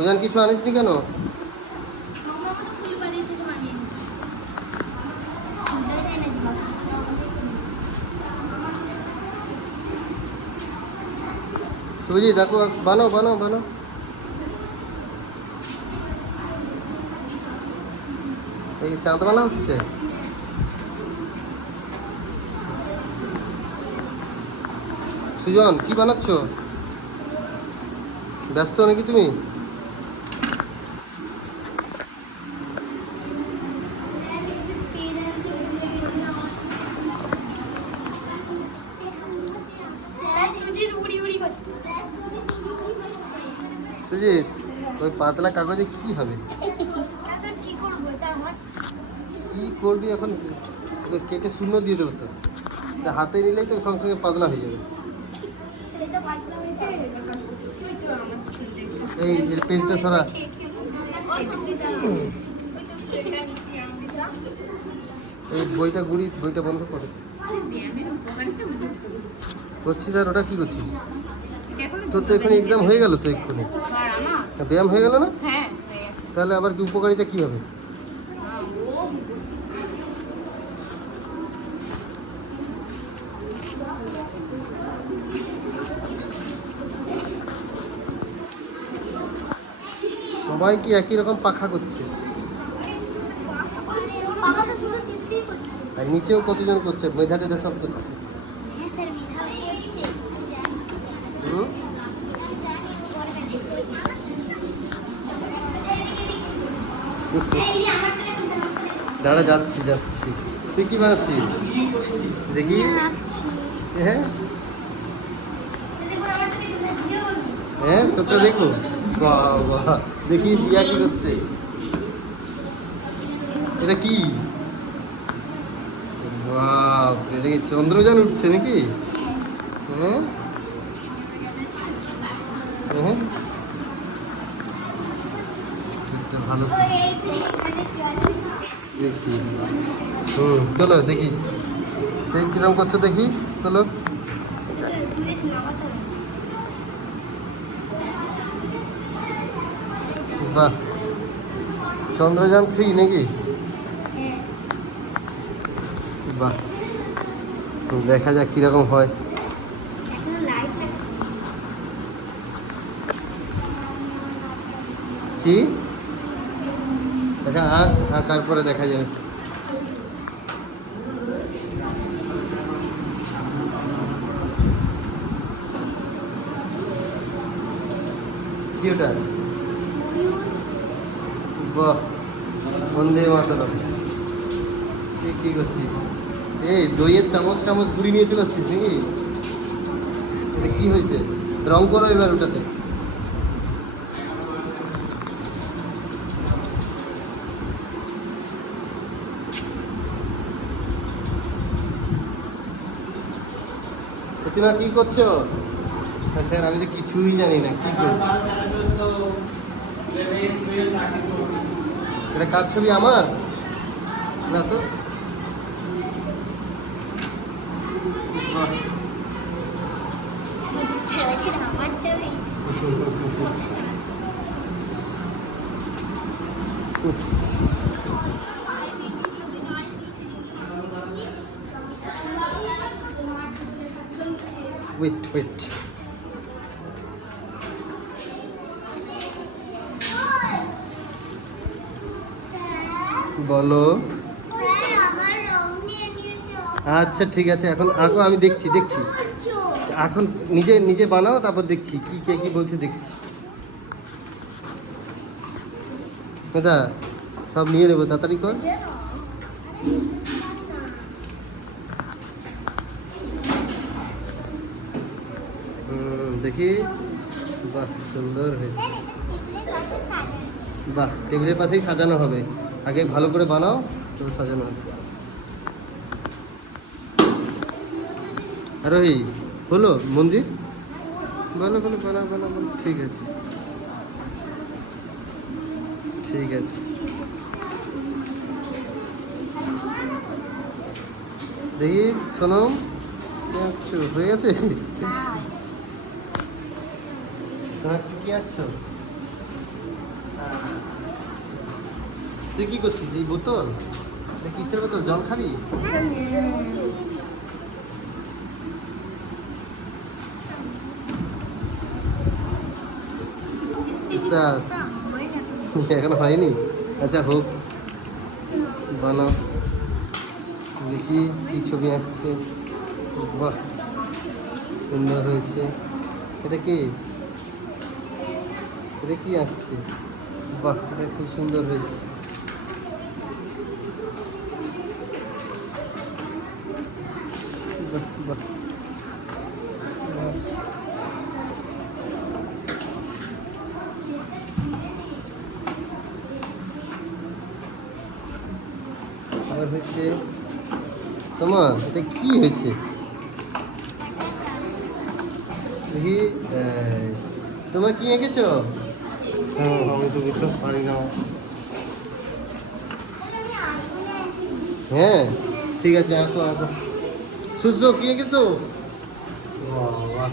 পূজান কিছু আনিসনি কেন? সুজি দেখো, বানাও বানাও বানাও। এই চাঁদ বানা হচ্ছে। সুজন কি বানাচ্ছ? ব্যস্ত নাকি তুমি? সুজিত, ওই পাতলা কাগজে কি হবে? কি করবি এখন? কেটে শূন্য দিয়ে দেবো তো, হাতে নিলেই তো সঙ্গে সঙ্গে পাতলা হয়ে যাবে। এই এর পেজটা সরা। এই বইটা গুড়ি, বইটা বন্ধ করে করছিস। আর ওটা কি করছিস? তোর তো এক্ষুনি এক্সাম হয়ে গেল তো, এক্ষুনি ব্যায়াম হয়ে গেল না? তাহলে আবার কি উপকারিতা কি হবে? সবাই কি একই রকম পাখা করছে? আর নিচেও কতজন করছে, মেধা টেধা সব করছে। দাঁড়া, যাচ্ছি যাচ্ছি। তুই কি বানাচ্ছিস দেখি? হ্যাঁ হ্যাঁ, তোরটা দেখো। বাহ বাহ, দেখি দিয়া কি করছে। এটা কি? বাহ, এটা কি চন্দ্রযান উঠছে নাকি? হ্যাঁ হ্যাঁ, ভালো দেখি। চলো দেখি, দেখি কিরকম করছো দেখি। চলো। বাহ, চন্দ্রযান 3 নাকি? বাহ, দেখা যাক কিরকম হয়। কি দেখা? আঁকার পরে দেখা যাবে। কি ওটা? বাহ, বন্দে মাতরম। কি করছিস? এই দইয়ের চামচ টামচ গুড়ি নিয়ে চলে আসছিস নাকি? এটা কি হয়েছে? রং করো এবার ওটাতে। প্রতিমা কি করছো? স্যার আমি তো কিছুই জানি না, কি করবো? এটা কার ছবি? আমার না তো। ওয়েট ওয়েট, বলো। আচ্ছা ঠিক আছে, এখন আঁকো, আমি দেখছি দেখছি। এখন নিজে নিজে বানাও, তারপর দেখছি কি কে কি বলছে দেখছি। মেধা, সব নিয়ে নেবো, তাড়াতাড়ি কর। দেখি। বাহ, সুন্দর হয়েছে। বাহ, টেবিলের পাশেই সাজানো হবে। আগে ভালো করে বানাও, তবে সাজানো হবে। আরোহী, হলো মন্দির? বলো বলো, বানাও বানাও বলো। ঠিক আছে ঠিক আছে। দেখি শোনো, হয়ে গেছে? কি আঁকছো? তুই কি করছিস? এই বোতল, এটা কিসের বোতল? জল খাবি? বিশ্বাস এখনো হয়নি? আচ্ছা হোক, বানাও। দেখি কি ছবি আঁকছে। বাহ, সুন্দর হয়েছে। এটা কি? এটা কি আঁকছে? বাহ, এটা খুব সুন্দর হয়েছে। বাহ বাহ বাহ। আবার হয়েছে তোমার, এটা কি হয়েছে দেখি? তোমার কি এঁকেছো? হ্যাঁ, আমি তো বুঝতে পারি না। হ্যাঁ ঠিক আছে, আঁকো আঁকো। সূর্য কি এঁকেছো? বাহ বাহ,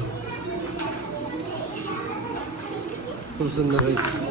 খুব সুন্দর হয়েছে।